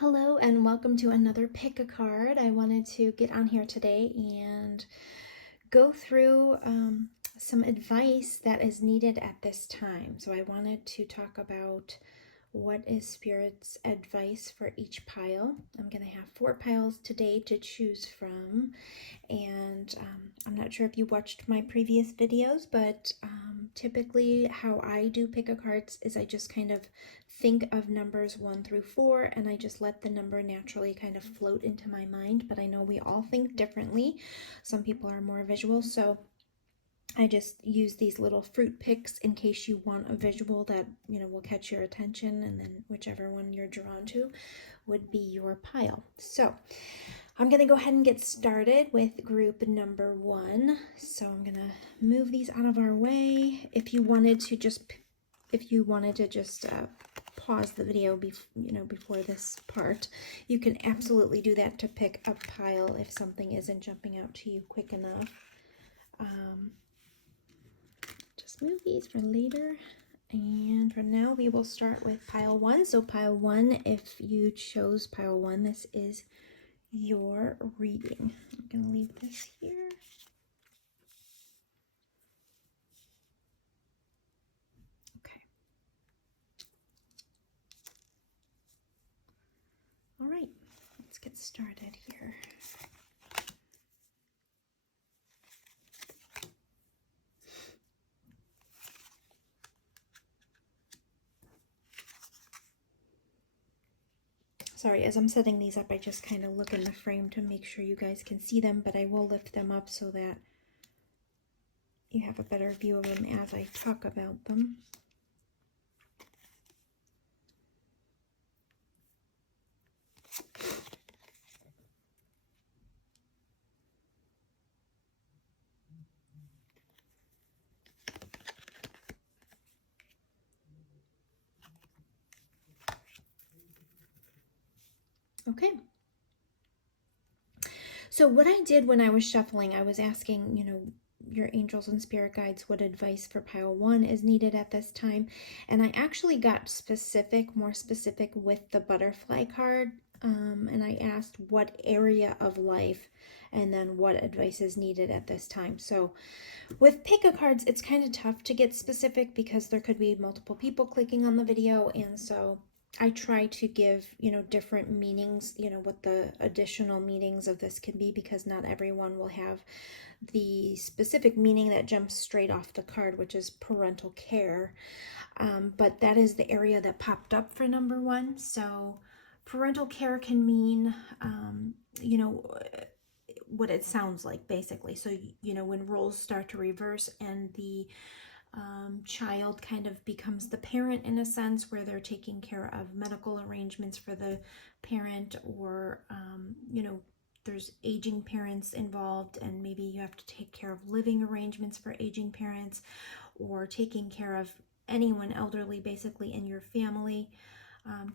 Hello and welcome to another Pick a Card. I wanted to get on here today and go through some advice that is needed at this time. So I wanted to talk about what is Spirit's advice for each pile. I'm going to have 4 piles today to choose from, and I'm not sure if you watched my previous videos, but typically how I do pick a cards is I just kind of think of numbers 1 through 4 and I just let the number naturally kind of float into my mind. But I know we all think differently. Some people are more visual, so I just use these little fruit picks in case you want a visual that will catch your attention, and then whichever one you're drawn to would be your pile. So I'm going to go ahead and get started with group number 1. So I'm going to move these out of our way. If you wanted to just pause the video before this part, you can absolutely do that to pick a pile if something isn't jumping out to you quick enough. Just move these for later. And for now, we will start with pile 1. So pile 1, if you chose pile 1, this is your reading. I'm going to leave this here. Okay. All right, let's get started here. Sorry, as I'm setting these up, I just kind of look in the frame to make sure you guys can see them, but I will lift them up so that you have a better view of them as I talk about them. Okay. So what I did when I was shuffling, I was asking, your angels and spirit guides what advice for pile 1 is needed at this time. And I actually got more specific with the butterfly card. And I asked what area of life and then what advice is needed at this time. So with pick-a-cards, it's kind of tough to get specific because there could be multiple people clicking on the video, and so I try to give, different meanings, what the additional meanings of this can be, because not everyone will have the specific meaning that jumps straight off the card, which is parental care. But that is the area that popped up for number 1. So parental care can mean, what it sounds like, basically. So, when roles start to reverse and the child kind of becomes the parent in a sense, where they're taking care of medical arrangements for the parent, or, there's aging parents involved and maybe you have to take care of living arrangements for aging parents, or taking care of anyone elderly basically in your family.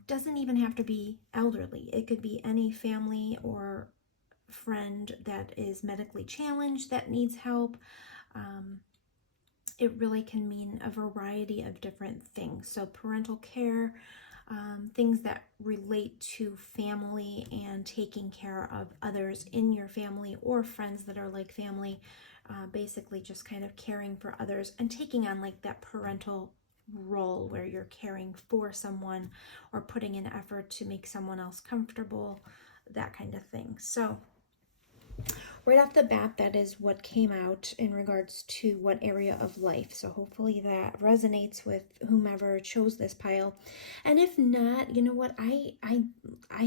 Doesn't even have to be elderly. It could be any family or friend that is medically challenged that needs help. It really can mean a variety of different things. So parental care, things that relate to family and taking care of others in your family or friends that are like family, basically just kind of caring for others and taking on like that parental role where you're caring for someone or putting in effort to make someone else comfortable, that kind of thing. So right off the bat, that is what came out in regards to what area of life. So hopefully that resonates with whomever chose this pile. And if not, you know what? I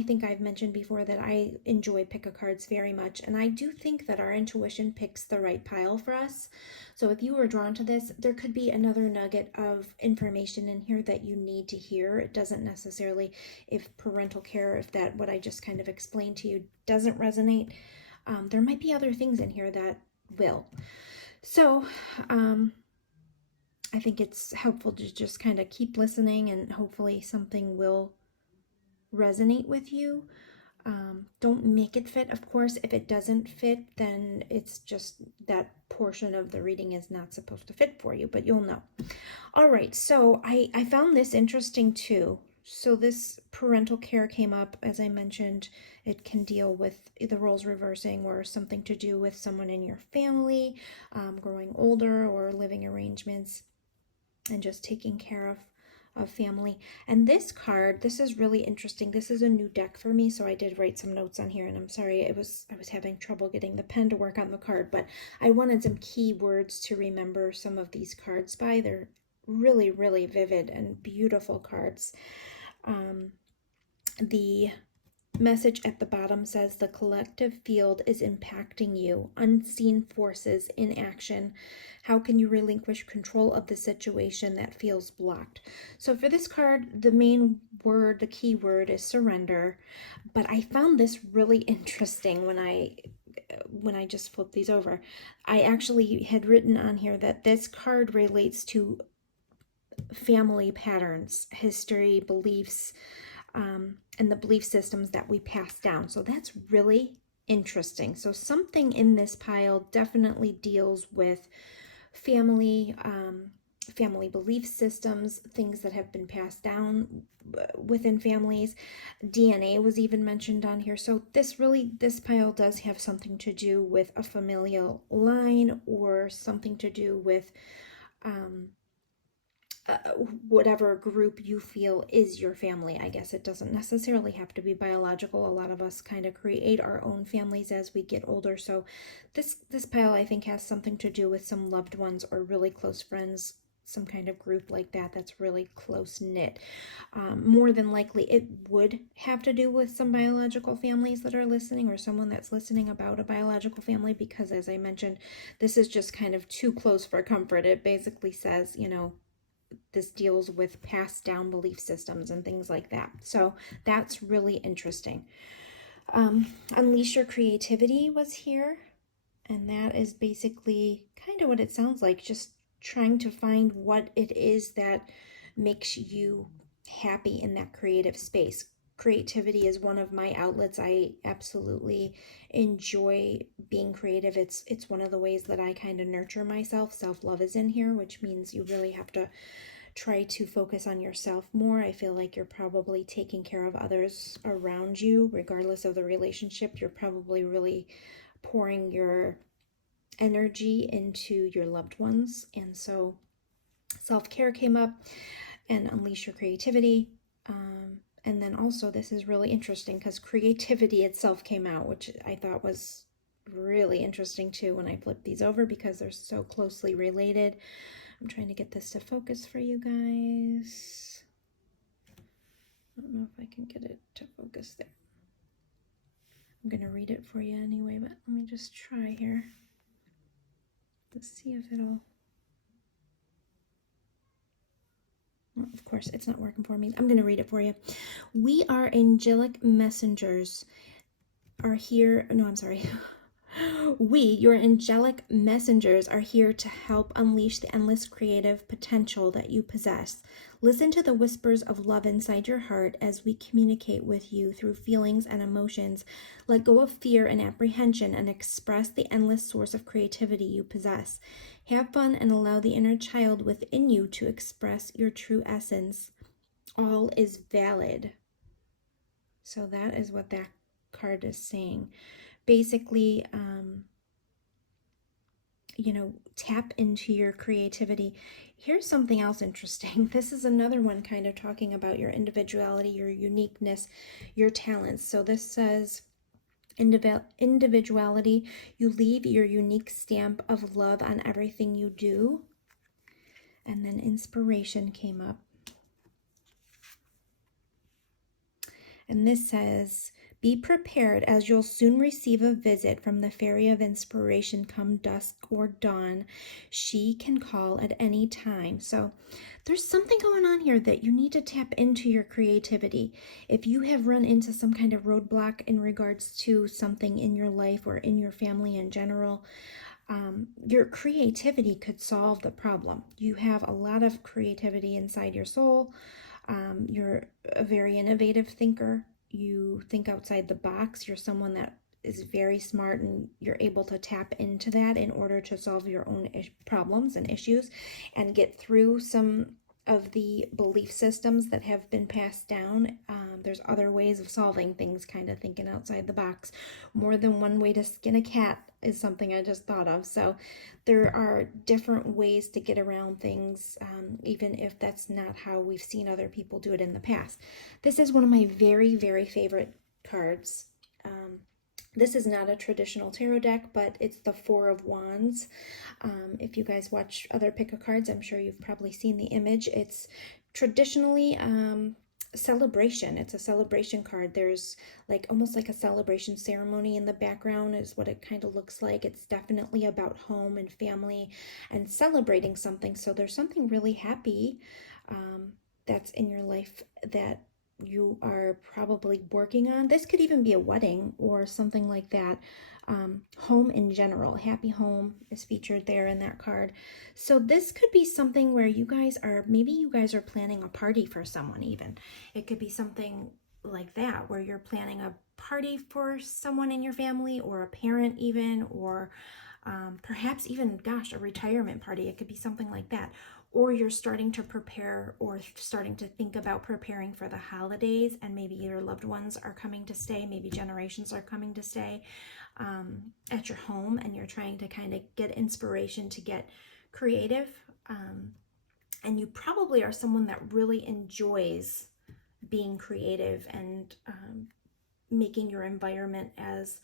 think I've mentioned before that I enjoy pick-a-cards very much. And I do think that our intuition picks the right pile for us. So if you were drawn to this, there could be another nugget of information in here that you need to hear. It doesn't necessarily, if parental care, if that what I just kind of explained to you doesn't resonate, there might be other things in here that will. So I think it's helpful to just kind of keep listening, and hopefully something will resonate with you. Don't make it fit. Of course, if it doesn't fit, then it's just that portion of the reading is not supposed to fit for you, but you'll know. All right, so I found this interesting too. So this parental care came up, as I mentioned. It can deal with the roles reversing or something to do with someone in your family, growing older, or living arrangements, and just taking care of family. And this card, this is really interesting. This is a new deck for me, so I did write some notes on here, and I'm sorry, I was having trouble getting the pen to work on the card, but I wanted some key words to remember some of these cards by. They're really, really vivid and beautiful cards. The message at the bottom says the collective field is impacting you. Unseen forces in action. How can you relinquish control of the situation that feels blocked? So for this card, the main word, the key word is surrender. But I found this really interesting when I just flipped these over. I actually had written on here that this card relates to family patterns, history, beliefs, and the belief systems that we pass down. So that's really interesting. So something in this pile definitely deals with family, family belief systems, things that have been passed down within families. DNA was even mentioned on here. So this pile does have something to do with a familial line, or something to do with whatever group you feel is your family. I guess it doesn't necessarily have to be biological. A lot of us kind of create our own families as we get older. So this pile, I think, has something to do with some loved ones or really close friends, some kind of group like that that's really close knit. More than likely, it would have to do with some biological families that are listening, or someone that's listening about a biological family, because as I mentioned, this is just kind of too close for comfort. It basically says, this deals with passed down belief systems and things like that. So that's really interesting. Unleash your creativity was here. And that is basically kind of what it sounds like. Just trying to find what it is that makes you happy in that creative space. Creativity is one of my outlets. I absolutely enjoy being creative. It's one of the ways that I kind of nurture myself. Self-love is in here, which means you really have to try to focus on yourself more. I feel like you're probably taking care of others around you, regardless of the relationship. You're probably really pouring your energy into your loved ones. And so self-care came up, and unleash your creativity. And then also, this is really interesting because creativity itself came out, which I thought was really interesting too when I flipped these over, because they're so closely related. I'm trying to get this to focus for you guys. I don't know if I can get it to focus there. I'm going to read it for you anyway, but let me just try here. Let's see if it'll... Well, of course, it's not working for me. I'm going to read it for you. We are angelic messengers are here. No, I'm sorry. We, your angelic messengers, are here to help unleash the endless creative potential that you possess. Listen to the whispers of love inside your heart as we communicate with you through feelings and emotions. Let go of fear and apprehension and express the endless source of creativity you possess. Have fun and allow the inner child within you to express your true essence. All is valid. So that is what that card is saying. Basically, tap into your creativity. Here's something else interesting. This is another one kind of talking about your individuality, your uniqueness, your talents. So this says individuality. You leave your unique stamp of love on everything you do. And then inspiration came up. And this says, be prepared, as you'll soon receive a visit from the fairy of inspiration come dusk or dawn. She can call at any time. So there's something going on here that you need to tap into your creativity. If you have run into some kind of roadblock in regards to something in your life or in your family in general, your creativity could solve the problem. You have a lot of creativity inside your soul. You're a very innovative thinker. You think outside the box. You're someone that is very smart, and you're able to tap into that in order to solve your own problems and issues and get through some of the belief systems that have been passed down. There's other ways of solving things, kind of thinking outside the box. More than one way to skin a cat is something I just thought of. So there are different ways to get around things, even if that's not how we've seen other people do it in the past. This is one of my very, very favorite cards. This is not a traditional tarot deck, but it's the Four of Wands. If you guys watch other pick a cards, I'm sure you've probably seen the image. It's traditionally celebration. It's a celebration card. There's like almost like a celebration ceremony in the background is what it kind of looks like. It's definitely about home and family and celebrating something. So there's something really happy that's in your life that you are probably working on. This could even be a wedding or something like that. Home in general, happy home is featured there in that card. So this could be something where maybe you guys are planning a party for someone even. It could be something like that where you're planning a party for someone in your family or a parent even, or perhaps even, gosh, a retirement party. It could be something like that. Or you're starting to prepare or starting to think about preparing for the holidays, and maybe your loved ones are coming to stay, maybe generations are coming to stay at your home, and you're trying to kind of get inspiration to get creative. And you probably are someone that really enjoys being creative and making your environment as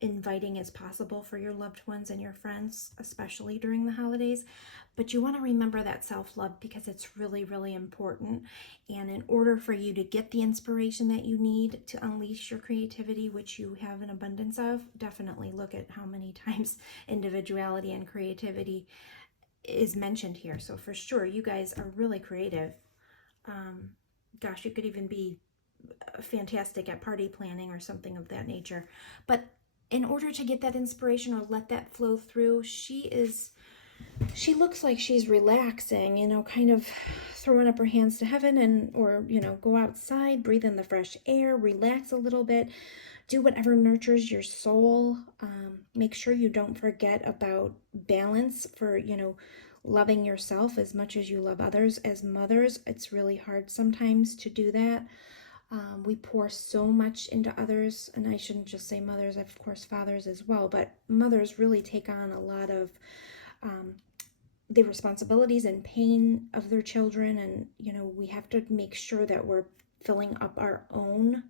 inviting as possible for your loved ones and your friends, especially during the holidays. But you want to remember that self-love because it's really, really important. And in order for you to get the inspiration that you need to unleash your creativity, which you have an abundance of, definitely look at how many times individuality and creativity is mentioned here. So for sure, you guys are really creative. Gosh, you could even be fantastic at party planning or something of that nature. But in order to get that inspiration or let that flow through, she looks like she's relaxing, kind of throwing up her hands to heaven, or go outside, breathe in the fresh air, relax a little bit, do whatever nurtures your soul. Make sure you don't forget about balance for loving yourself as much as you love others. As mothers, it's really hard sometimes to do that. We pour so much into others, and I shouldn't just say mothers, of course fathers as well, but mothers really take on a lot of the responsibilities and pain of their children, and we have to make sure that we're filling up our own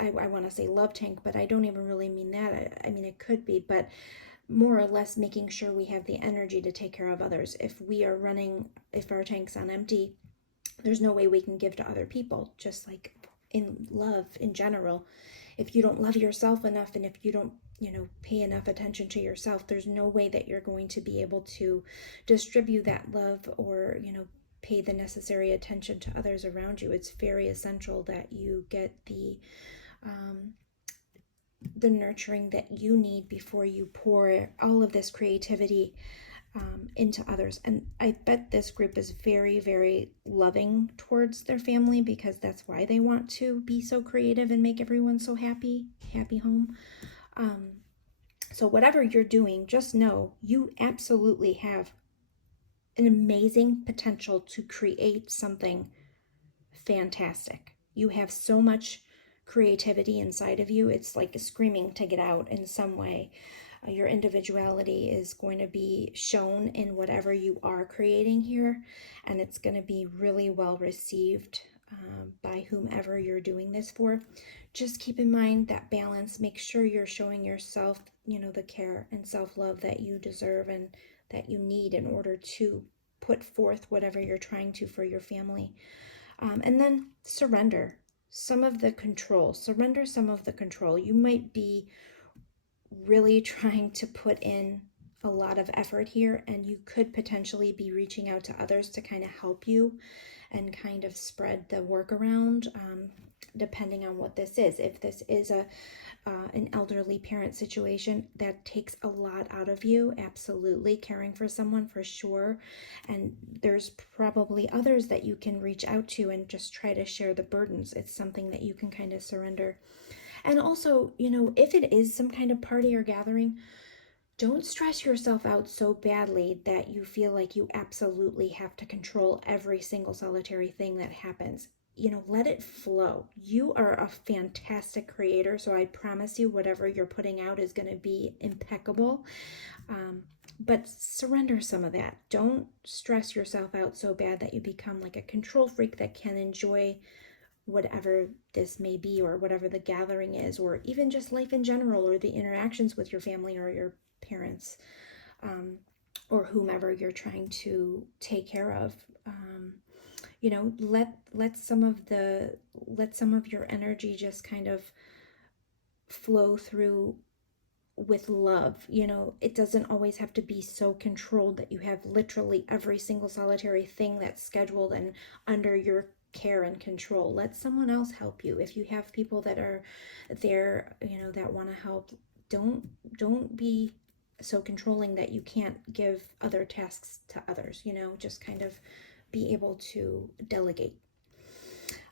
I want to say love tank, but I don't even really mean that. I mean, it could be, but more or less making sure we have the energy to take care of others. If our tank's on empty, there's no way we can give to other people. Just like in love in general, if you don't love yourself enough, and if you don't pay enough attention to yourself, there's no way that you're going to be able to distribute that love or pay the necessary attention to others around you. It's very essential that you get the nurturing that you need before you pour all of this creativity into others. And I bet this group is very, very loving towards their family, because that's why they want to be so creative and make everyone so happy home. So whatever you're doing, just know you absolutely have an amazing potential to create something fantastic. You have so much creativity inside of you. It's like screaming to get out in some way. Your individuality is going to be shown in whatever you are creating here, and it's going to be really well received by whomever you're doing this for. Just keep in mind that balance. Make sure you're showing yourself, the care and self-love that you deserve and that you need in order to put forth whatever you're trying to for your family. And then surrender some of the control. Surrender some of the control. You might be really trying to put in a lot of effort here, and you could potentially be reaching out to others to kind of help you and kind of spread the work around, depending on what this is. If this is an elderly parent situation, that takes a lot out of you. Absolutely, caring for someone for sure. And there's probably others that you can reach out to and just try to share the burdens. It's something that you can kind of surrender. And also, if it is some kind of party or gathering, Don't stress yourself out so badly that you feel like you absolutely have to control every single solitary thing that happens. Let it flow. You are a fantastic creator, so I promise you whatever you're putting out is going to be impeccable. But surrender some of that. Don't stress yourself out so bad that you become like a control freak that can enjoy whatever this may be, or whatever the gathering is, or even just life in general, or the interactions with your family or your parents, or whomever you're trying to take care of. Let some of your energy just kind of flow through with love. It doesn't always have to be so controlled that you have literally every single solitary thing that's scheduled and under your care and control. Let someone else help you. If you have people that are there, that want to help, don't be so controlling that you can't give other tasks to others. Just kind of be able to delegate.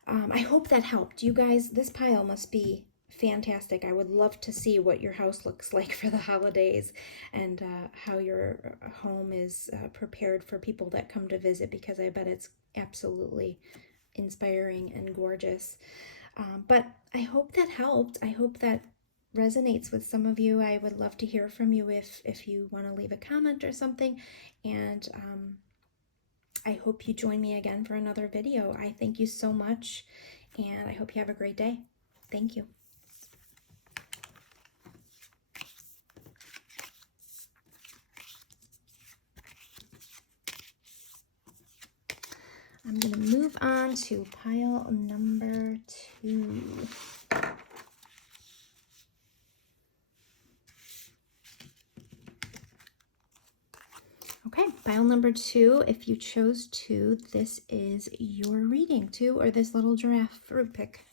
I hope that helped. You guys, this pile must be fantastic. I would love to see what your house looks like for the holidays, and how your home is prepared for people that come to visit, because I bet it's absolutely inspiring and gorgeous. But I hope that helped. I hope that resonates with some of you. I would love to hear from you if you want to leave a comment or something. And I hope you join me again for another video. I thank you so much, and I hope you have a great day. Thank you. I'm going to move on to pile number 2. Okay, pile number 2, if you chose 2, this is your reading, 2, or this little giraffe fruit pick.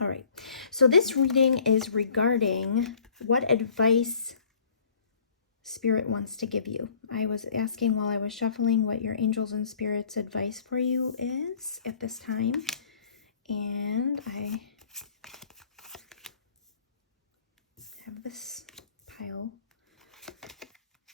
All right, so this reading is regarding what advice Spirit wants to give you. I was asking while I was shuffling what your angels and spirits' advice for you is at this time, and I have this pile.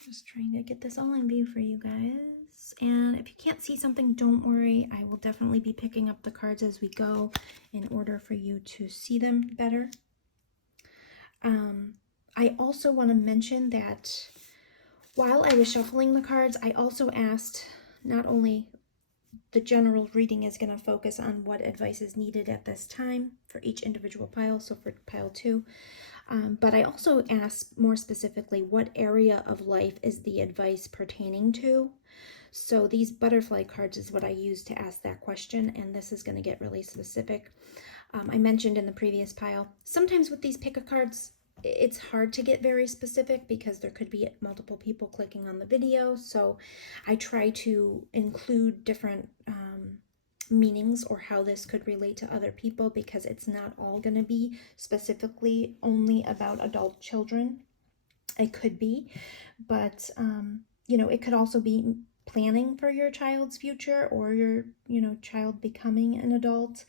Just trying to get this all in view for you guys. And if you can't see something, don't worry. I will definitely be picking up the cards as we go in order for you to see them better. I also want to mention that while I was shuffling the cards, I also asked, not only the general reading is going to focus on what advice is needed at this time for each individual pile, so for pile 2, but I also asked more specifically what area of life is the advice pertaining to. So these butterfly cards is what I use to ask that question, and this is going to get really specific. I mentioned in the previous pile, sometimes with these pick a cards, it's hard to get very specific because there could be multiple people clicking on the video. So I try to include different meanings or how this could relate to other people, because it's not all going to be specifically only about adult children. It could be, but it could also be planning for your child's future, or your child becoming an adult.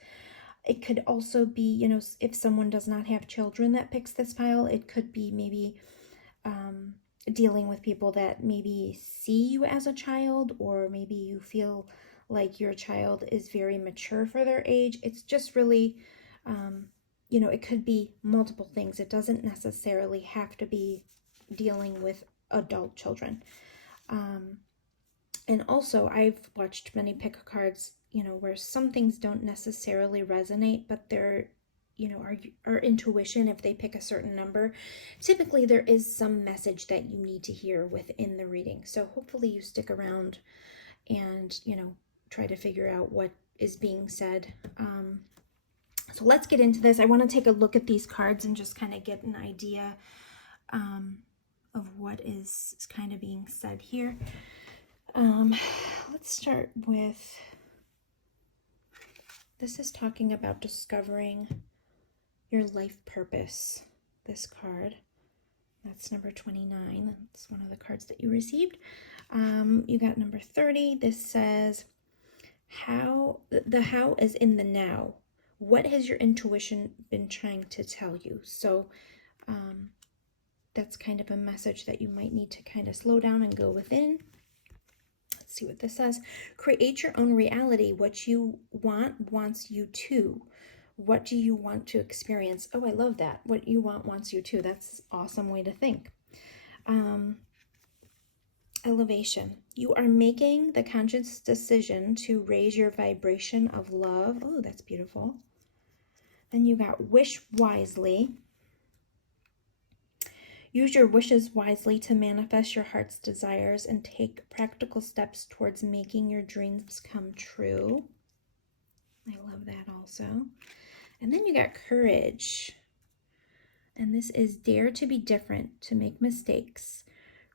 It could also be, if someone does not have children that picks this pile, it could be maybe dealing with people that maybe see you as a child, or maybe you feel like your child is very mature for their age. It's just really, it could be multiple things. It doesn't necessarily have to be dealing with adult children. And also, I've watched many pick cards, where some things don't necessarily resonate, but they're, our intuition, if they pick a certain number, typically there is some message that you need to hear within the reading. So hopefully you stick around and, try to figure out what is being said. So let's get into this. I want to take a look at these cards and just kind of get an idea of what is kind of being said here. Let's start with, this is talking about discovering your life purpose, this card. That's number 29. That's one of the cards that you received. You got number 30. This says, the how is in the now. what has your intuition been trying to tell you? So that's kind of a message that you might need to kind of slow down and go within. Let's see what this says. Create your own reality. What you want wants you to. What do you want to experience? Oh, I love that. What you want wants you to. That's an awesome way to think. Elevation. You are making the conscious decision to raise your vibration of love. Oh, that's beautiful. Then you got wish wisely. Use your wishes wisely to manifest your heart's desires and take practical steps towards making your dreams come true. I love that also. And then you got courage. And this is dare to be different, to make mistakes.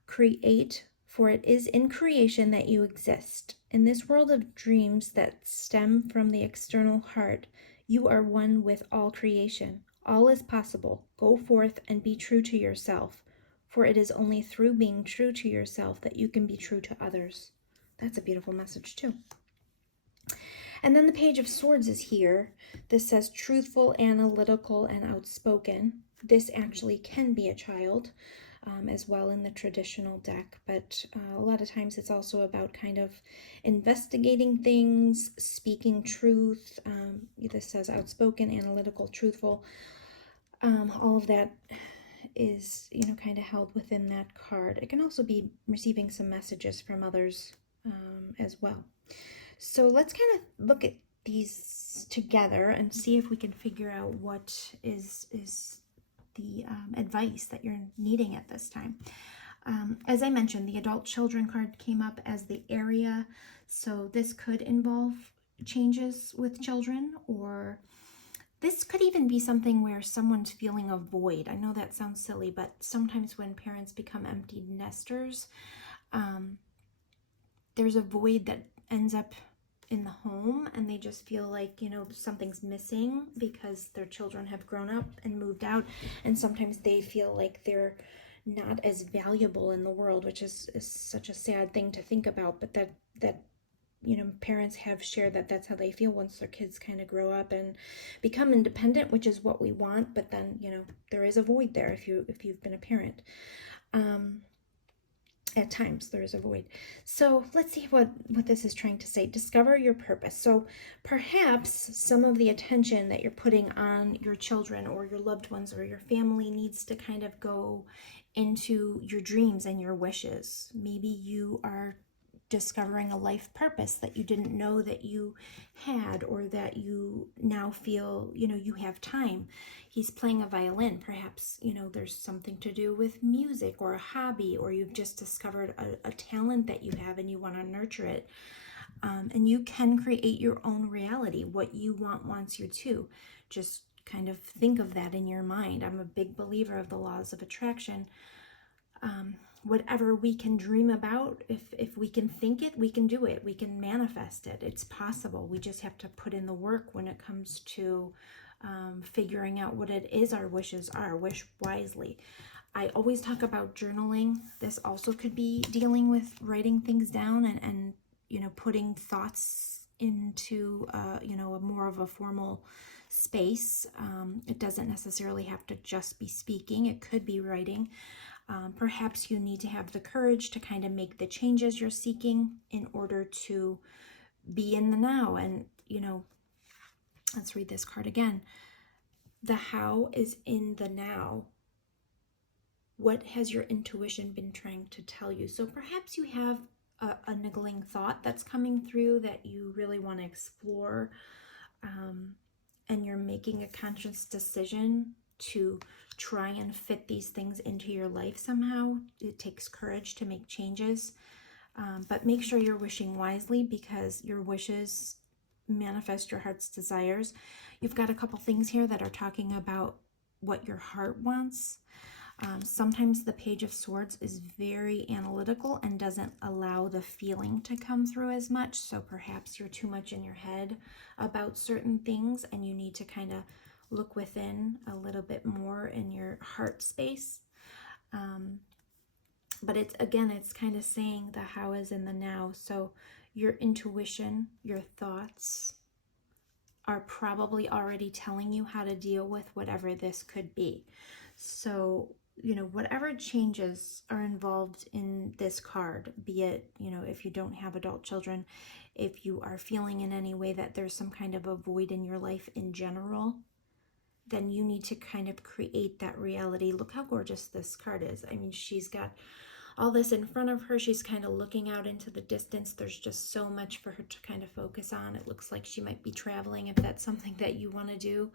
Create, for it is in creation that you exist. In this world of dreams that stem from the external heart, you are one with all creation. All is possible. Go forth and be true to yourself, for it is only through being true to yourself that you can be true to others. That's a beautiful message too. And then the Page of Swords is here. This says truthful, analytical, and outspoken. This actually can be a child as well in the traditional deck, but a lot of times it's also about kind of investigating things, speaking truth. This says outspoken, analytical, truthful. All of that is, kind of held within that card. It can also be receiving some messages from others as well. So let's kind of look at these together and see if we can figure out what is the advice that you're needing at this time. As I mentioned, the adult children card came up as the area, so this could involve changes with children, or this could even be something where someone's feeling a void. I know that sounds silly, but sometimes when parents become empty nesters, there's a void that ends up in the home, and they just feel like, something's missing because their children have grown up and moved out, and sometimes they feel like they're not as valuable in the world, which is such a sad thing to think about, but that parents have shared that that's how they feel once their kids kind of grow up and become independent, which is what we want, but then there is a void there if you've been a parent. At times there is a void. So let's see what this is trying to say. Discover your purpose. So perhaps some of the attention that you're putting on your children or your loved ones or your family needs to kind of go into your dreams and your wishes. Maybe you are discovering a life purpose that you didn't know that you had, or that you now feel you have time. He's playing a violin. Perhaps there's something to do with music or a hobby, or you've just discovered a talent that you have and you want to nurture it. And you can create your own reality. What you want wants you to. Just kind of think of that in your mind. I'm a big believer of the laws of attraction. Whatever we can dream about, if we can think it, we can do it. We can manifest it. It's possible. We just have to put in the work when it comes to figuring out what it is our wishes are. Wish wisely. I always talk about journaling. This also could be dealing with writing things down and putting thoughts into a more of a formal space. It doesn't necessarily have to just be speaking. It could be writing. Perhaps you need to have the courage to kind of make the changes you're seeking in order to be in the now. And, let's read this card again. The how is in the now. What has your intuition been trying to tell you? So perhaps you have a niggling thought that's coming through that you really want to explore, and you're making a conscious decision to try and fit these things into your life somehow. It takes courage to make changes, but make sure you're wishing wisely, because your wishes manifest your heart's desires. You've got a couple things here that are talking about what your heart wants. Sometimes the Page of Swords is very analytical and doesn't allow the feeling to come through as much. So perhaps you're too much in your head about certain things and you need to kind of look within a little bit more in your heart space. But it's kind of saying the how is in the now. So your intuition, your thoughts are probably already telling you how to deal with whatever this could be. So, whatever changes are involved in this card, be it, if you don't have adult children, if you are feeling in any way that there's some kind of a void in your life in general, then you need to kind of create that reality. Look how gorgeous this card is. I mean, she's got all this in front of her. She's kind of looking out into the distance. There's just so much for her to kind of focus on. It looks like she might be traveling if that's something that you want to do.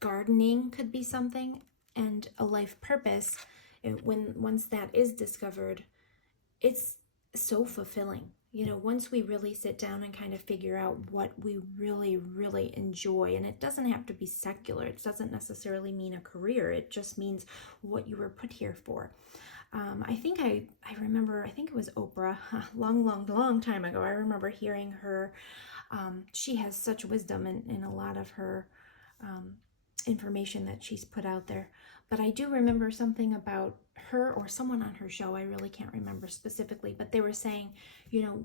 Gardening could be something, and a life purpose. Once that is discovered, it's so fulfilling. Once we really sit down and kind of figure out what we really, really enjoy, and it doesn't have to be secular. It doesn't necessarily mean a career. It just means what you were put here for. I remember, I think it was Oprah, a long time ago. I remember hearing her. She has such wisdom in a lot of her information that she's put out there. But I do remember something about her or someone on her show. I really can't remember specifically, but they were saying,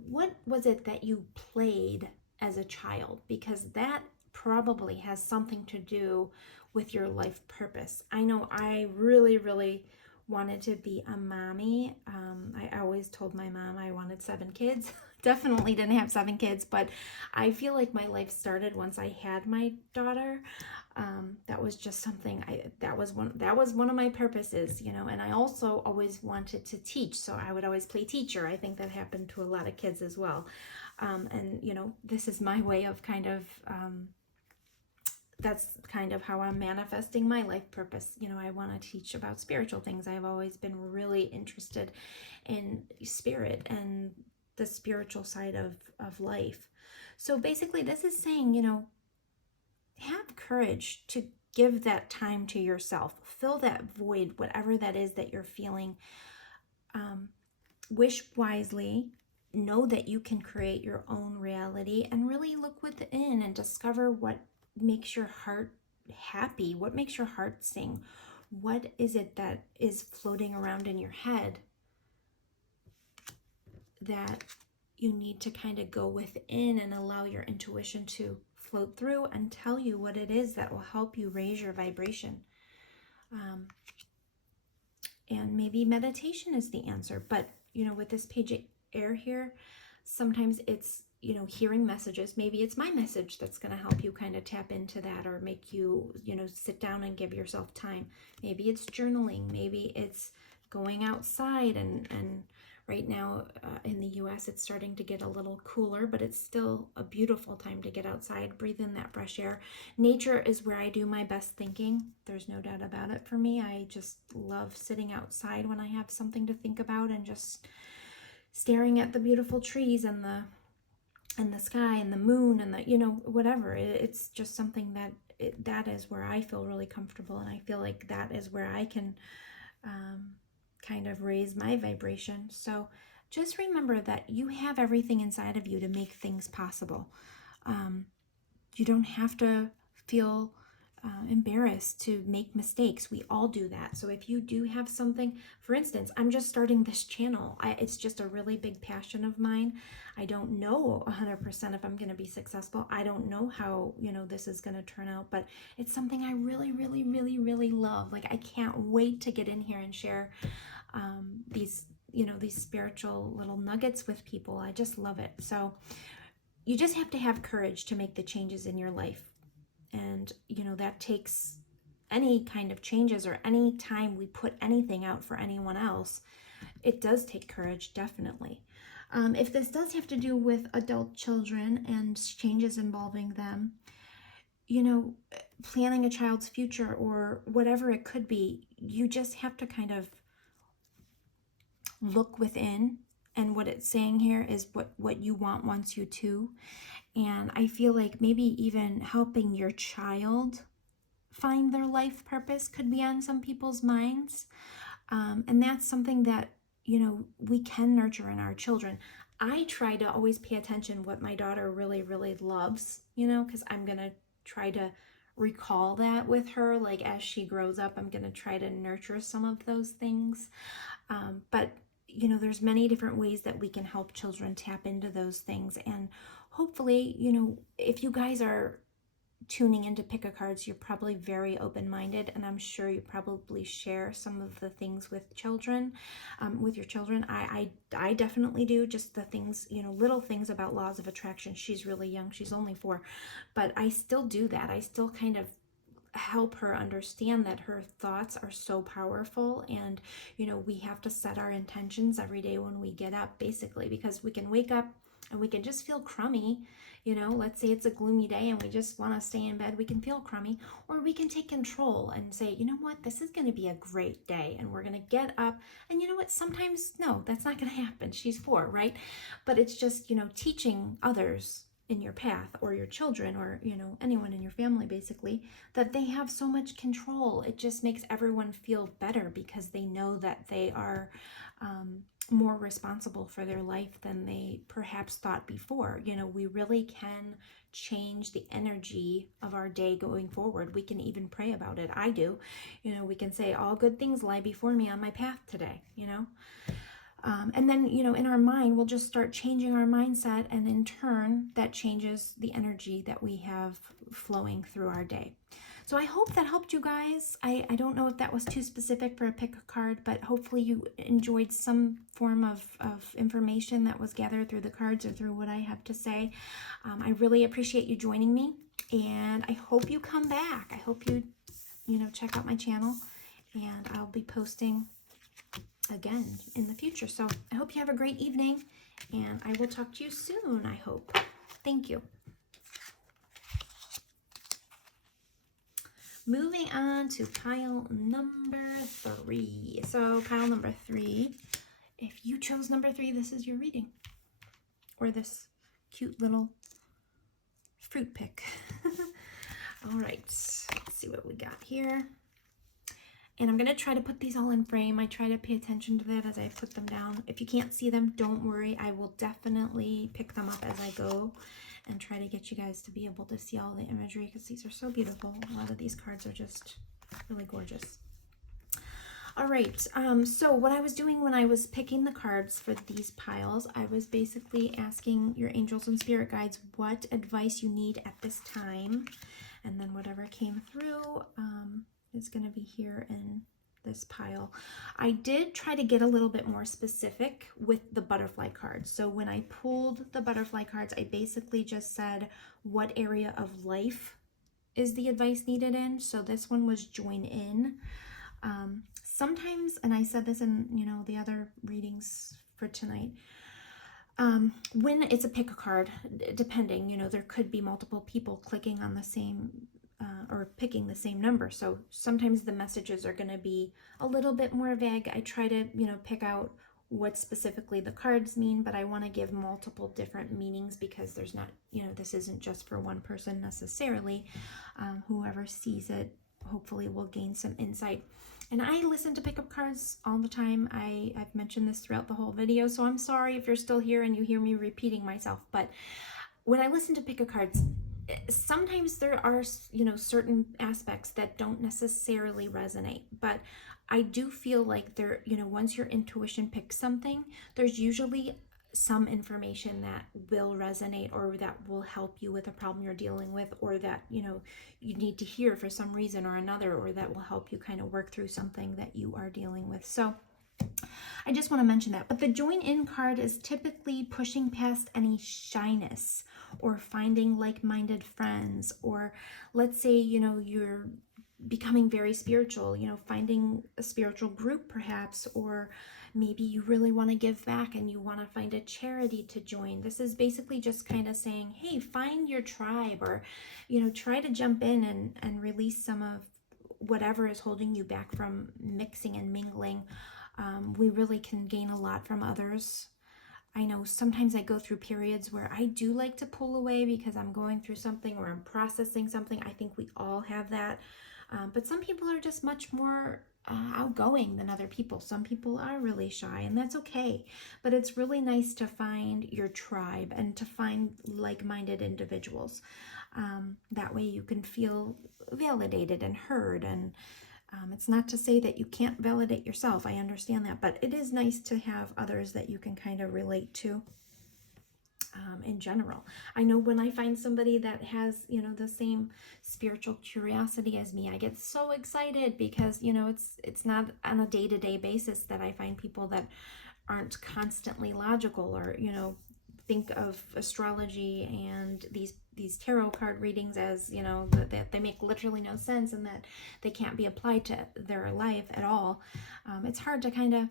what was it that you played as a child? Because that probably has something to do with your life purpose. I know I really, really wanted to be a mommy. I always told my mom I wanted 7 kids. Definitely didn't have 7 kids, but I feel like my life started once I had my daughter. That was just something that was one of my purposes, and I also always wanted to teach, so I would always play teacher. I think that happened to a lot of kids as well. And this is my way of kind of that's kind of how I'm manifesting my life purpose. I want to teach about spiritual things. I've always been really interested in spirit and the spiritual side of life. So basically this is saying, have courage to give that time to yourself. Fill that void, whatever that is that you're feeling. Wish wisely. Know that you can create your own reality, and really look within and discover what makes your heart happy, what makes your heart sing. What is it that is floating around in your head that you need to kind of go within and allow your intuition to float through and tell you what it is that will help you raise your vibration. And maybe meditation is the answer. But, with this page of air here, sometimes it's, hearing messages. Maybe it's my message that's going to help you kind of tap into that, or make you, sit down and give yourself time. Maybe it's journaling. Maybe it's going outside and right now in the US, it's starting to get a little cooler, but it's still a beautiful time to get outside, breathe in that fresh air. Nature is where I do my best thinking. There's no doubt about it for me. I just love sitting outside when I have something to think about and just staring at the beautiful trees and the sky and the moon and the, whatever. It's just something that is where I feel really comfortable, and I feel like that is where I can kind of raise my vibration. So just remember that you have everything inside of you to make things possible. You don't have to feel embarrassed to make mistakes. We all do that. So if you do have something, for instance, I'm just starting this channel. It's just a really big passion of mine. I don't know 100% if I'm going to be successful. I don't know how, this is going to turn out, but it's something I really, really, really, really love. Like, I can't wait to get in here and share these spiritual little nuggets with people. I just love it. So you just have to have courage to make the changes in your life. And, that takes any kind of changes, or any time we put anything out for anyone else, it does take courage, definitely. If this does have to do with adult children and changes involving them, planning a child's future or whatever it could be, you just have to kind of look within. And what it's saying here is what you wants you to. And I feel like maybe even helping your child find their life purpose could be on some people's minds. And that's something that, we can nurture in our children. I try to always pay attention what my daughter really, really loves, because I'm going to try to recall that with her. Like, as she grows up, I'm going to try to nurture some of those things. But you know, there's many different ways that we can help children tap into those things. And hopefully, you know, if you guys are tuning into Pick a Cards, you're probably very open-minded, and I'm sure you probably share some of the things with children, with your children. I definitely do, just the things, you know, little things about laws of attraction. She's really young, she's only 4, but I still do that. I still kind of help her understand that her thoughts are so powerful, and you know, we have to set our intentions every day when we get up, basically, because we can wake up and we can just feel crummy. You know, let's say it's a gloomy day and we just want to stay in bed, we can feel crummy. Or we can take control and say, you know what, this is going to be a great day and we're going to get up. And you know what, sometimes, no, that's not going to happen. She's 4, right? But it's just, you know, teaching others in your path, or your children, or you know, anyone in your family, basically, that they have so much control. It just makes everyone feel better because they know that they are more responsible for their life than they perhaps thought before. You know, we really can change the energy of our day going forward. We can even pray about it. I do. You know, we can say, all good things lie before me on my path today, you know. And then, you know, in our mind, we'll just start changing our mindset, and in turn, that changes the energy that we have flowing through our day. So I hope that helped you guys. I don't know if that was too specific for a Pick a Card, but hopefully you enjoyed some form of information that was gathered through the cards or through what I have to say. I really appreciate you joining me, and I hope you come back. I hope you know, check out my channel, and I'll be posting again in the future. So I hope you have a great evening, and I will talk to you soon, I hope. Thank you. Moving on to pile number 3. So pile number 3, if you chose number 3, this is your reading, or this cute little fruit pick. All right, let's see what we got here. And I'm going to try to put these all in frame. I try to pay attention to that as I put them down. If you can't see them, don't worry. I will definitely pick them up as I go and try to get you guys to be able to see all the imagery, because these are so beautiful. A lot of these cards are just really gorgeous. All right, so what I was doing when I was picking the cards for these piles, I was basically asking your angels and spirit guides what advice you need at this time. And then whatever came through is going to be here in this pile. I did try to get a little bit more specific with the butterfly cards. So when I pulled the butterfly cards, I basically just said what area of life is the advice needed in. So this one was join in. Sometimes, and I said this in, you know, the other readings for tonight, when it's a pick a card, depending, you know, there could be multiple people clicking on the same or picking the same number. So sometimes the messages are going to be a little bit more vague. I try to, you know, pick out what specifically the cards mean, but I want to give multiple different meanings, because there's not, you know, this isn't just for one person necessarily. Whoever sees it hopefully will gain some insight. And I listen to pickup cards all the time. I've mentioned this throughout the whole video, so I'm sorry if you're still here and you hear me repeating myself. But when I listen to pickup cards, sometimes there are, you know, certain aspects that don't necessarily resonate. But I do feel like there, you know, once your intuition picks something, there's usually some information that will resonate, or that will help you with a problem you're dealing with, or that, you know, you need to hear for some reason or another, or that will help you kind of work through something that you are dealing with. So I just want to mention that. But the join in card is typically pushing past any shyness, or finding like-minded friends, or let's say, you know, you're becoming very spiritual, you know, finding a spiritual group perhaps, or maybe you really want to give back and you want to find a charity to join. This is basically just kind of saying, hey, find your tribe, or, you know, try to jump in and release some of whatever is holding you back from mixing and mingling. We really can gain a lot from others. I know sometimes I go through periods where I do like to pull away because I'm going through something, or I'm processing something. I think we all have that. But some people are just much more outgoing than other people. Some people are really shy, and that's okay. But it's really nice to find your tribe and to find like-minded individuals. That way you can feel validated and heard, and It's not to say that you can't validate yourself. I understand that, but it is nice to have others that you can kind of relate to. In general, I know when I find somebody that has, the same spiritual curiosity as me, I get so excited because, it's not on a day-to-day basis that I find people that aren't constantly logical, or, think of astrology and these tarot card readings as, that they make literally no sense and that they can't be applied to their life at all. It's hard to kind of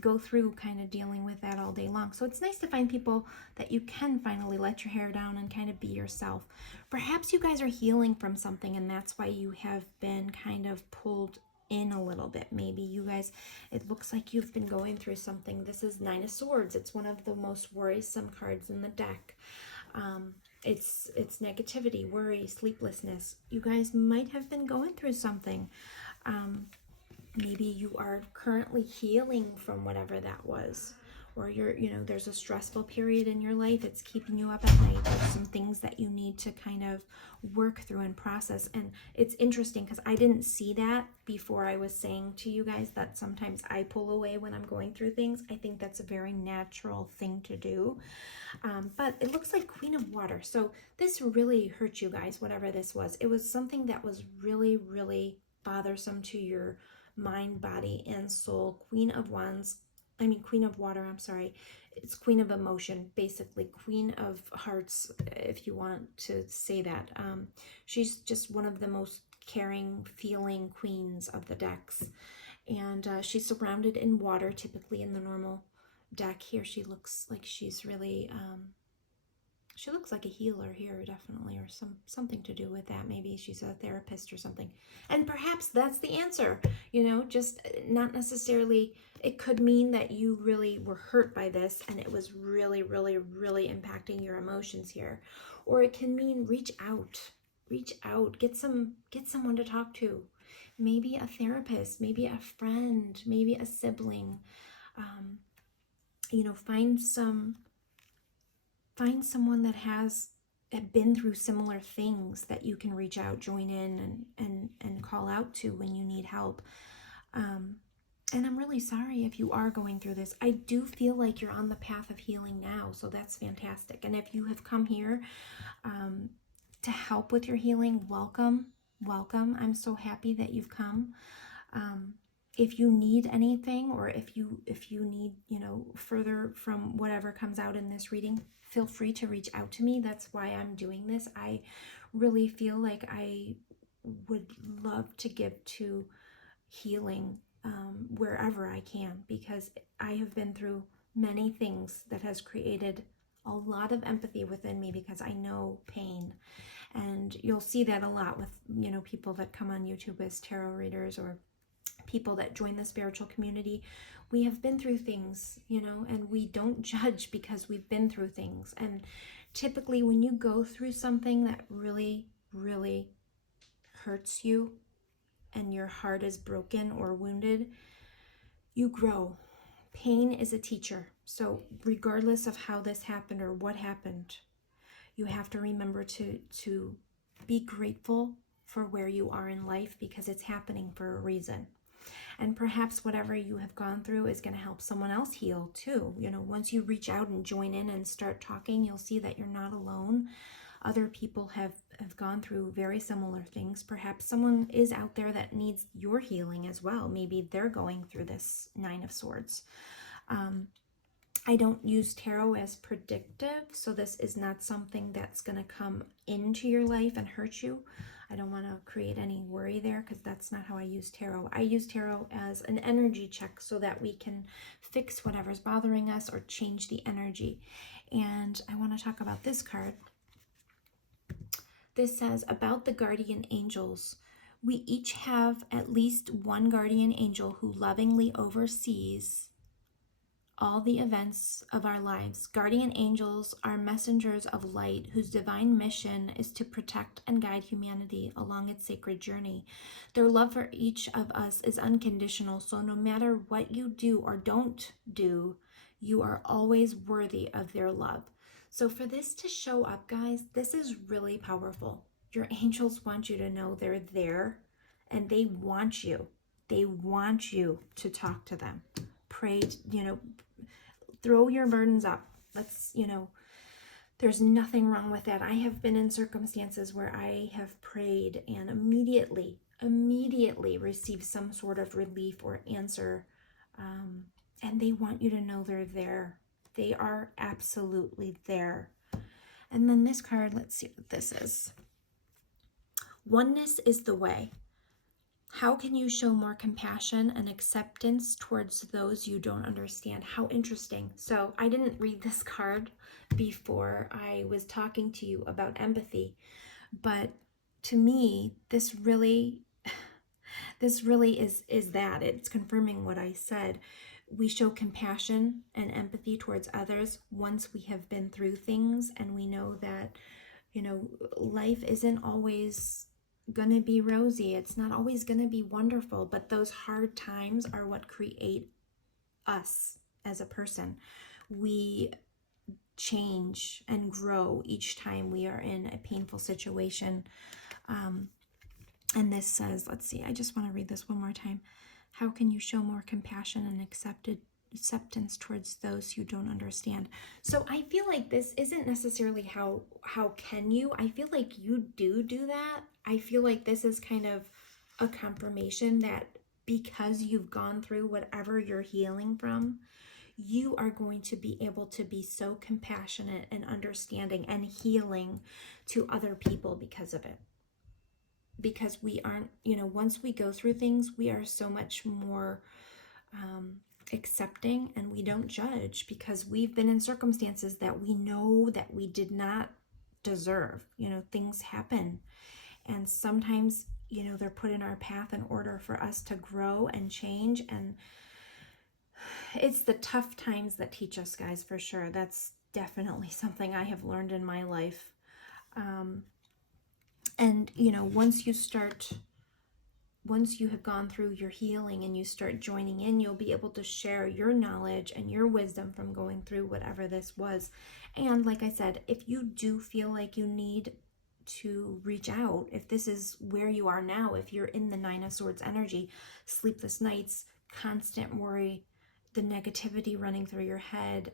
go through kind of dealing with that all day long. So it's nice to find people that you can finally let your hair down and kind of be yourself. Perhaps you guys are healing from something and that's why you have been kind of pulled in a little bit. Maybe you guys, it looks like you've been going through something. This is Nine of Swords. It's one of the most worrisome cards in the deck. It's negativity, worry, sleeplessness. You guys might have been going through something. Maybe you are currently healing from whatever that was, or there's a stressful period in your life. It's keeping you up at night. There's some things that you need to kind of work through and process. And it's interesting because I didn't see that before I was saying to you guys that sometimes I pull away when I'm going through things. I think that's a very natural thing to do. But it looks like Queen of Water. So this really hurt you guys, whatever this was. It was something that was really, really bothersome to your mind, body, and soul. Queen of Water, I'm sorry. It's Queen of Emotion, basically. Queen of Hearts, if you want to say that. She's just one of the most caring, feeling queens of the decks. And she's surrounded in water, typically in the normal deck here. She looks like she's really... she looks like a healer here, definitely, or something to do with that. Maybe she's a therapist or something. And perhaps that's the answer, just not necessarily. It could mean that you really were hurt by this and it was really, really, really impacting your emotions here. Or it can mean reach out, get someone to talk to. Maybe a therapist, maybe a friend, maybe a sibling. Find someone that has been through similar things that you can reach out, join in, and call out to when you need help. And I'm really sorry if you are going through this. I do feel like you're on the path of healing now, so that's fantastic. And if you have come here to help with your healing, welcome. I'm so happy that you've come. If you need anything, or if you need, further from whatever comes out in this reading, feel free to reach out to me. That's why I'm doing this. I really feel like I would love to give to healing wherever I can, because I have been through many things that has created a lot of empathy within me, because I know pain. And you'll see that a lot with, people that come on YouTube as tarot readers, or people that join the spiritual community. We have been through things, and we don't judge because we've been through things. And typically when you go through something that really, really hurts you and your heart is broken or wounded, you grow. Pain is a teacher. So regardless of how this happened or what happened, you have to remember to be grateful for where you are in life, because it's happening for a reason. And perhaps whatever you have gone through is going to help someone else heal too. Once you reach out and join in and start talking, you'll see that you're not alone. Other people have gone through very similar things. Perhaps someone is out there that needs your healing as well. Maybe they're going through this Nine of Swords. I don't use tarot as predictive, so this is not something that's going to come into your life and hurt you. I don't want to create any worry there, because that's not how I use tarot. I use tarot as an energy check so that we can fix whatever's bothering us or change the energy. And I want to talk about this card. This says, about the guardian angels. We each have at least one guardian angel who lovingly oversees all the events of our lives. Guardian angels are messengers of light whose divine mission is to protect and guide humanity along its sacred journey. Their love for each of us is unconditional, so no matter what you do or don't do, you are always worthy of their love. So for this to show up, guys, this is really powerful. Your angels want you to know they're there and they want you. They want you to talk to them. Pray, throw your burdens up. Let's, there's nothing wrong with that. I have been in circumstances where I have prayed and immediately receive some sort of relief or answer. And they want you to know they're there. They are absolutely there. And then this card, let's see what this is. Oneness is the way. How can you show more compassion and acceptance towards those you don't understand? How interesting. So I didn't read this card before I was talking to you about empathy, but to me, this really is that. It's confirming what I said. We show compassion and empathy towards others once we have been through things and we know that, life isn't always going to be rosy. It's not always going to be wonderful, but those hard times are what create us as a person. We change and grow each time we are in a painful situation. And this says, let's see, I just want to read this one more time. How can you show more compassion and acceptance towards those you don't understand? So I feel like this isn't necessarily how can you. I feel like you do that. I feel like this is kind of a confirmation that because you've gone through whatever you're healing from, you are going to be able to be so compassionate and understanding and healing to other people because of it. Because we aren't, once we go through things, we are so much more accepting, and we don't judge because we've been in circumstances that we know that we did not deserve. Things happen, and sometimes, they're put in our path in order for us to grow and change. And it's the tough times that teach us, guys, for sure. That's definitely something I have learned in my life. And, once you have gone through your healing and you start joining in, you'll be able to share your knowledge and your wisdom from going through whatever this was. And like I said, if you do feel like you need to reach out, if this is where you are now, if you're in the Nine of Swords energy, sleepless nights, constant worry, the negativity running through your head,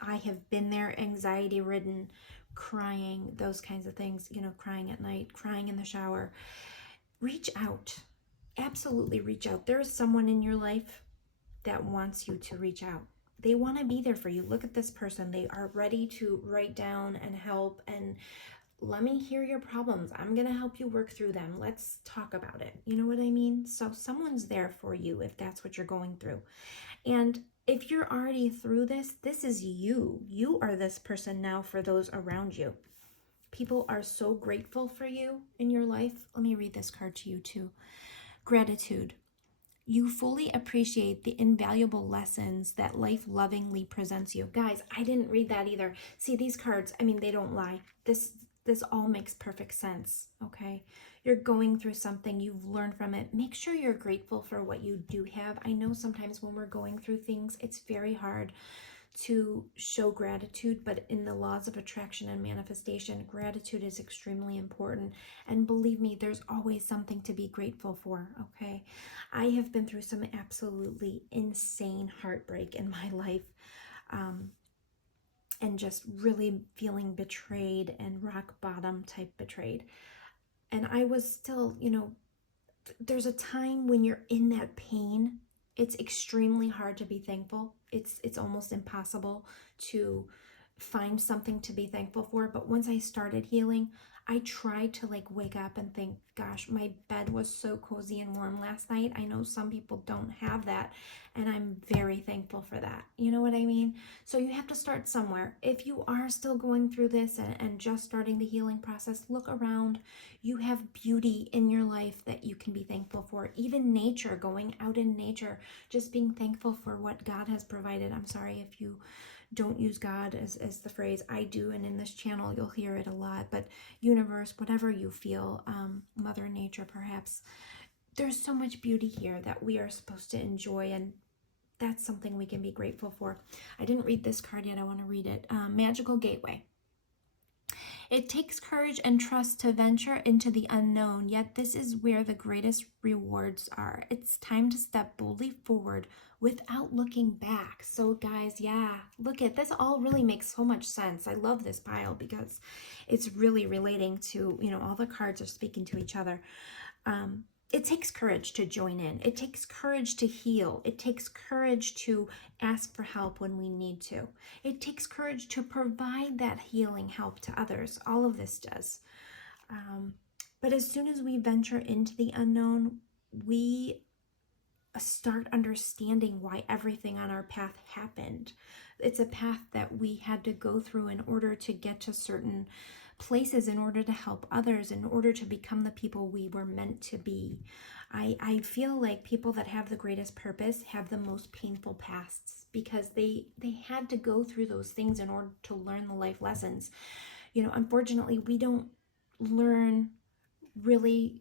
I have been there, anxiety ridden, crying, those kinds of things, crying at night, crying in the shower. Reach out. Absolutely reach out. There is someone in your life that wants you to reach out. They want to be there for you. Look at this person. They are ready to write down and help and let me hear your problems. I'm going to help you work through them. Let's talk about it. You know what I mean? So someone's there for you if that's what you're going through. And if you're already through this, this is you. You are this person now for those around you. People are so grateful for you in your life. Let me read this card to you too. Gratitude. You fully appreciate the invaluable lessons that life lovingly presents you. Guys, I didn't read that either. See, these cards, they don't lie. This all makes perfect sense, okay? You're going through something, you've learned from it. Make sure you're grateful for what you do have. I know sometimes when we're going through things, it's very hard to show gratitude, but in the laws of attraction and manifestation, gratitude is extremely important. And believe me, there's always something to be grateful for, okay? I have been through some absolutely insane heartbreak in my life, and just really feeling betrayed and rock bottom type betrayed. And I was still, there's a time when you're in that pain, it's extremely hard to be thankful. It's almost impossible to find something to be thankful for. But once I started healing, I tried to wake up and think, gosh, my bed was so cozy and warm last night. I know some people don't have that, and I'm very thankful for that. You know what I mean? So you have to start somewhere. If you are still going through this and just starting the healing process, look around. You have beauty in your life that you can be thankful for. Even nature, going out in nature, just being thankful for what God has provided. I'm sorry if you don't use God as the phrase. I do, and in this channel you'll hear it a lot, but universe, whatever you feel, Mother Nature perhaps, there's so much beauty here that we are supposed to enjoy, and that's something we can be grateful for. I didn't read this card yet. I want to read it. Magical Gateway. It takes courage and trust to venture into the unknown, yet this is where the greatest rewards are. It's time to step boldly forward without looking back. So guys, yeah, look at this, all really makes so much sense. I love this pile because it's really relating to, all the cards are speaking to each other. It takes courage to join in. It takes courage to heal. It takes courage to ask for help when we need to. It takes courage to provide that healing help to others. All of this does. But as soon as we venture into the unknown, we start understanding why everything on our path happened. It's a path that we had to go through in order to get to certain places, in order to help others, in order to become the people we were meant to be. I feel like people that have the greatest purpose have the most painful pasts because they had to go through those things in order to learn the life lessons. Unfortunately, we don't learn really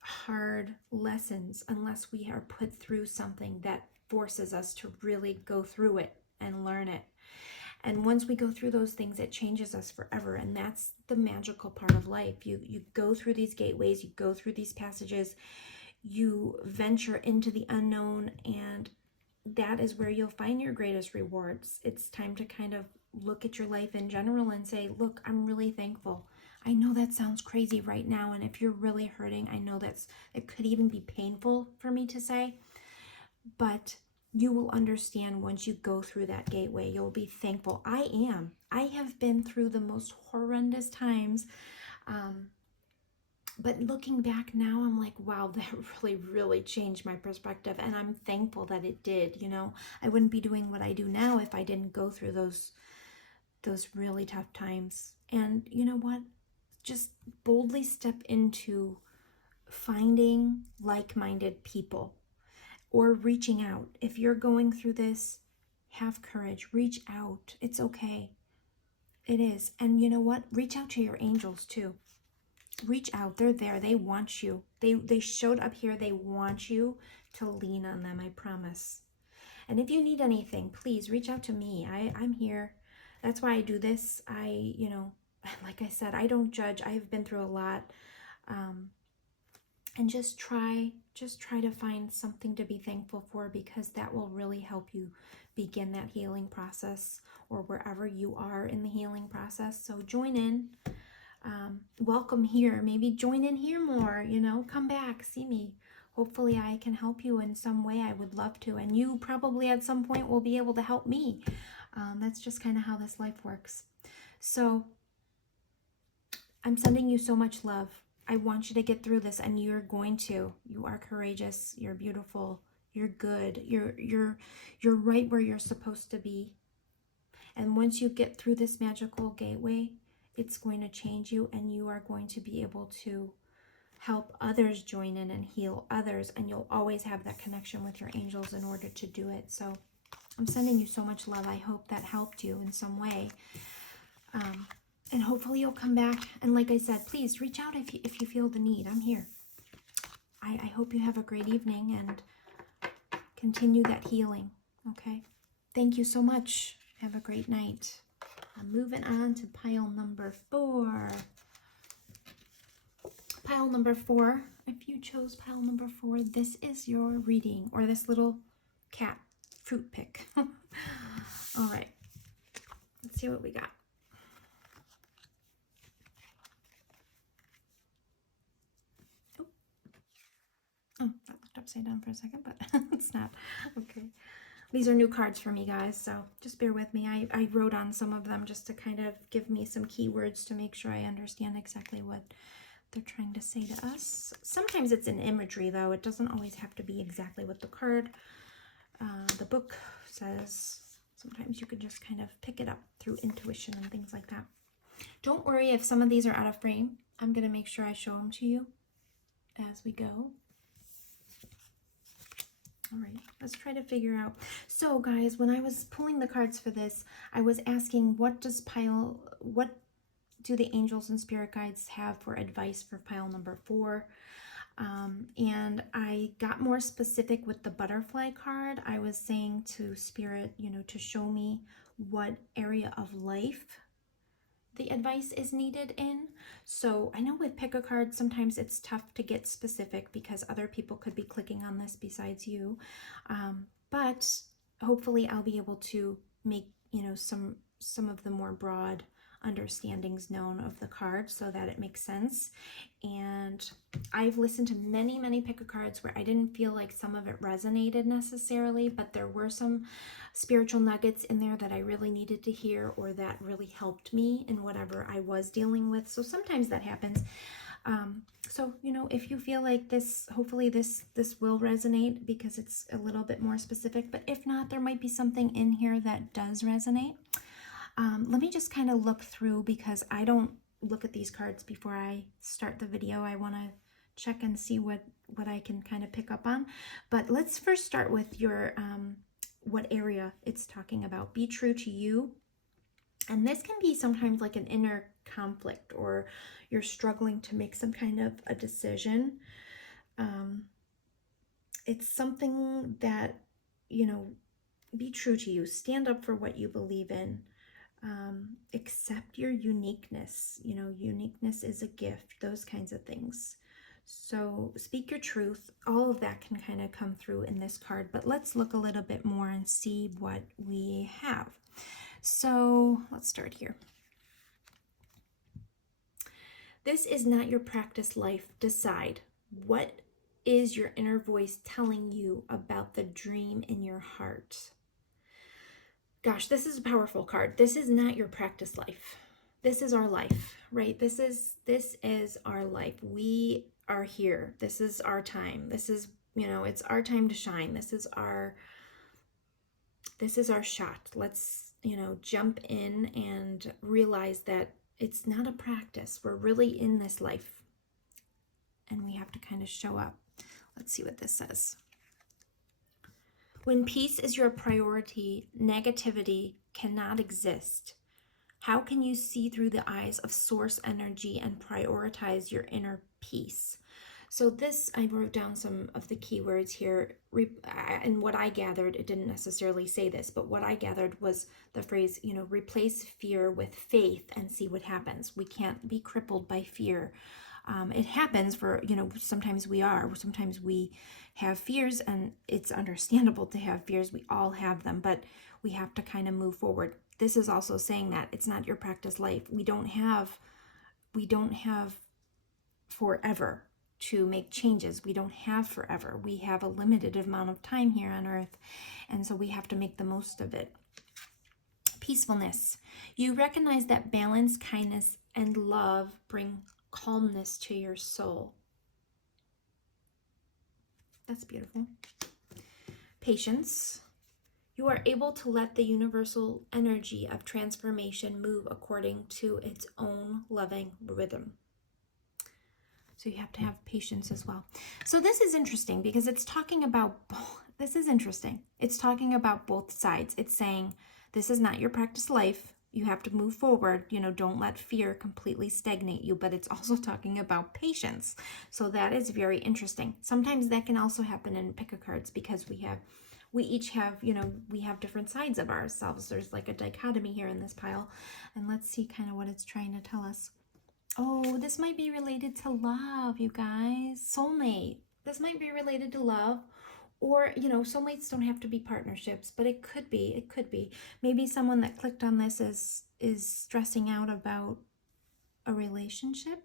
hard lessons unless we are put through something that forces us to really go through it and learn it. And once we go through those things, it changes us forever. And that's the magical part of life. You go through these gateways, you go through these passages, you venture into the unknown, and that is where you'll find your greatest rewards. It's time to kind of look at your life in general and say, look, I'm really thankful. I know that sounds crazy right now, and if you're really hurting, I know it could even be painful for me to say, but you will understand once you go through that gateway. You'll be thankful. I have been through the most horrendous times, but looking back now, I'm like, wow, that really, really changed my perspective, and I'm thankful that it did. I wouldn't be doing what I do now if I didn't go through those really tough times. And you know what? Just boldly step into finding like-minded people or reaching out. If you're going through this, have courage. Reach out. It's okay. It is. And you know what? Reach out to your angels too. Reach out. They're there. They want you. They showed up here. They want you to lean on them, I promise. And if you need anything, please reach out to me. I'm here. That's why I do this. Like I said, I don't judge. I've been through a lot. And just try to find something to be thankful for, because that will really help you begin that healing process, or wherever you are in the healing process. So join in. Welcome here. Maybe join in here more, come back, see me. Hopefully I can help you in some way. I would love to. And you probably at some point will be able to help me. That's just kind of how this life works. So I'm sending you so much love. I want you to get through this, and you're going to. You are courageous. You're beautiful. You're good. You're right where you're supposed to be. And once you get through this magical gateway, it's going to change you, and you are going to be able to help others join in and heal others, and you'll always have that connection with your angels in order to do it. So I'm sending you so much love. I hope that helped you in some way. And hopefully you'll come back. And like I said, please reach out if you feel the need. I'm here. I hope you have a great evening and continue that healing. Okay? Thank you so much. Have a great night. I'm moving on to pile number 4. Pile number 4. If you chose pile number 4, this is your reading, or this little cat fruit pick. All right. Let's see what we got. Oh, that looked upside down for a second, but it's not. Okay. These are new cards for me, guys, so just bear with me. I wrote on some of them just to kind of give me some keywords to make sure I understand exactly what they're trying to say to us. Sometimes it's in imagery, though. It doesn't always have to be exactly what the card, the book says. Sometimes you can just kind of pick it up through intuition and things like that. Don't worry if some of these are out of frame. I'm going to make sure I show them to you as we go. All right, let's try to figure out. So guys, when I was pulling the cards for this, I was asking, what do the angels and spirit guides have for advice for pile number 4? And I got more specific with the butterfly card. I was saying to spirit, to show me what area of life the advice is needed in. So I know with pick a card, sometimes it's tough to get specific because other people could be clicking on this besides you. But hopefully I'll be able to make, some of the more broad understandings known of the card so that it makes sense. And I've listened to many pick a cards where I didn't feel like some of it resonated necessarily, but there were some spiritual nuggets in there that I really needed to hear, or that really helped me in whatever I was dealing with. So sometimes that happens. So if you feel like this, hopefully this will resonate because it's a little bit more specific, but if not, there might be something in here that does resonate. Let me just kind of look through, because I don't look at these cards before I start the video. I want to check and see what I can kind of pick up on. But let's first start with your what area it's talking about. Be true to you. And this can be sometimes like an inner conflict, or you're struggling to make some kind of a decision. It's something that, be true to you. Stand up for what you believe in. Accept your uniqueness. Uniqueness is a gift, those kinds of things. So speak your truth. All of that can kind of come through in this card, but let's look a little bit more and see what we have. So let's start here. This is not your practice life. Decide. What is your inner voice telling you about the dream in your heart? Gosh, this is a powerful card. This is not your practice life. This is our life, right? This is our life. We are here. This is our time. This is, it's our time to shine. This is our shot. Let's, jump in and realize that it's not a practice. We're really in this life, and we have to kind of show up. Let's see what this says. When peace is your priority, negativity cannot exist. How can you see through the eyes of source energy and prioritize your inner peace? So this, I wrote down some of the keywords here, and what I gathered, it didn't necessarily say this, but what I gathered was the phrase, replace fear with faith and see what happens. We can't be crippled by fear. It happens for, sometimes we are. Sometimes we have fears, and it's understandable to have fears. We all have them, but we have to kind of move forward. This is also saying that it's not your practice life. We don't have forever to make changes. We don't have forever. We have a limited amount of time here on earth, and so we have to make the most of it. Peacefulness. You recognize that balance, kindness, and love bring calmness to your soul. That's beautiful. Patience. You are able to let the universal energy of transformation move according to its own loving rhythm. So you have to have patience as well. So this is interesting because it's talking about, It's talking about both sides. It's saying, this is not your practice life. You have to move forward. Don't let fear completely stagnate you. But it's also talking about patience. So that is very interesting. Sometimes that can also happen in pick-a-cards because we each have, we have different sides of ourselves. There's like a dichotomy here in this pile. And let's see kind of what it's trying to tell us. Oh, this might be related to love, you guys. Soulmate. This might be related to love. Or, soulmates don't have to be partnerships, but it could be. It could be. Maybe someone that clicked on this is stressing out about a relationship.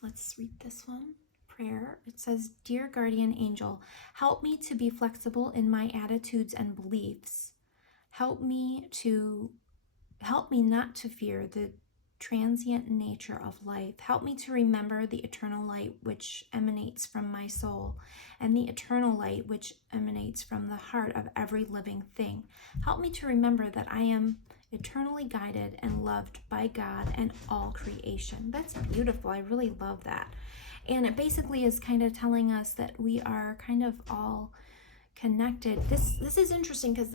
Let's read this one. Prayer. It says, Dear Guardian Angel, help me to be flexible in my attitudes and beliefs. Help me not to fear the transient nature of life. Help me to remember the eternal light which emanates from my soul, and the eternal light which emanates from the heart of every living thing. Help me to remember that I am eternally guided and loved by God and all creation. That's beautiful. I really love that. And it basically is kind of telling us that we are kind of all connected. This is interesting because